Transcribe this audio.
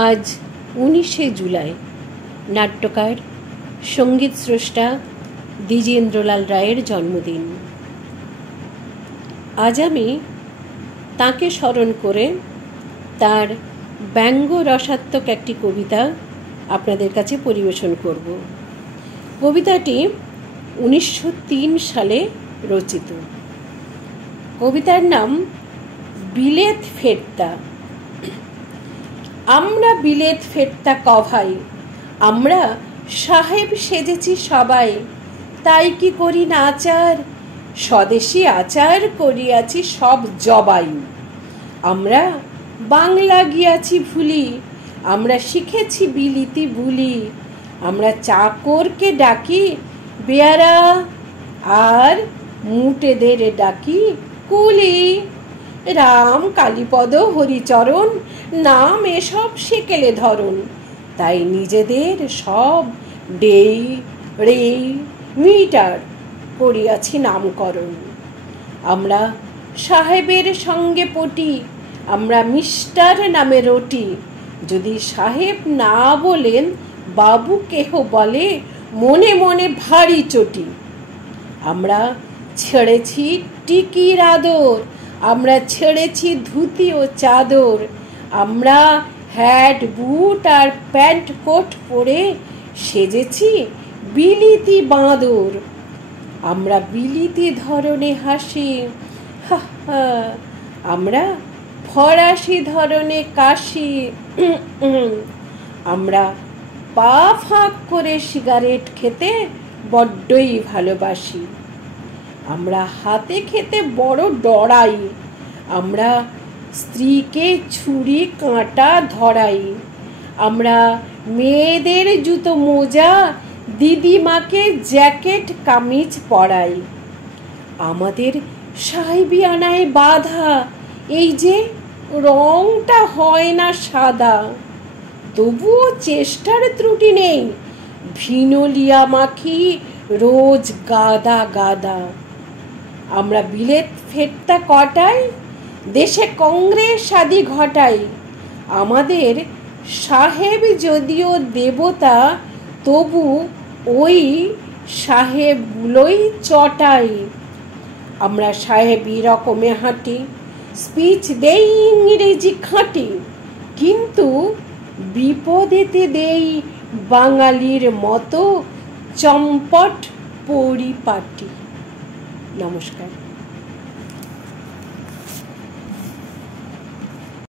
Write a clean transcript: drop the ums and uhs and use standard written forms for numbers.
आज 19শে জুলাই नाट्यकार संगीत स्रष्टा দ্বিজেন্দ্রলাল রায়ের जन्मदिन। आज आमी ताके स्मरण करे तार व्यंग रसात्मक एकटी कविता आपनादेर काछे परिवेशन करब। कविताटी 1903 साले रचित। कवितार नाम बिलेत फेरता। আমরা বিলেত ফেরতা কভাই, আমরা সাহেব সেজেছি সবাই, তাই কি করি না আচার, স্বদেশী আচার করিয়াছি সব জবাই। আমরা বাংলা গিয়াছি ভুলি, আমরা শিখেছি বিলিতি বুলি, আমরা চাকরকে ডাকি বেয়ারা আর মুটেদের ডাকি কুলি। রাম কালীপদ হরিচরণ নাম এসব সেকেলে ধরন, তাই নিজেদের সব ডেই রেই মিটার করিয়াছি নামকরণ। আমরা সাহেবের সঙ্গে পটি, আমরা মিস্টার নামে রটি, যদি সাহেব না বলেন বাবু কেহ বলে মনে মনে ভারী চটি। আমরা ছেড়েছি টিকির আদর, আমরা ছেড়েছি ধুতি ও চাদর, আমরা হ্যাট বুট আর প্যান্ট কোট পরে সেজেছি বিলিতি বাঁদর। আমরা বিলিতি ধরনে হাসি, হা হা, আমরা ফরাসি ধরনে কাশি, আমরা পা ফাঁক করে সিগারেট খেতে বড্ডই ভালোবাসি। আমরা হাতে খেতে বড় ডরাই, আমরা স্ত্রীকে ছুরি কাঁটা ধরাই। আমরা মেয়েদের জুতো মোজা, দিদিমাকে জ্যাকেট কামিজ পরাই। আমাদের সাহেবিয়ানায় বাধা, এই যে রংটা হয় না সাদা, তবুও চেষ্টার ত্রুটি নেই, ভিনোলিয়া মাখি রোজ গাদা গাদা। আমরা বিলেত ফেরতা কটাই, দেশে কংগ্রেস আদি ঘটাই। আমাদের সাহেব যদিও দেবতা, তবু ওই সাহেবগুলোই চটাই। আমরা সাহেবী রকমে হাঁটি, স্পিচ দেই ইংরেজি খাঁটি, কিন্তু বিপদেতে দেই বাঙালির মতো চম্পট পরিপাটি। নমস্কার।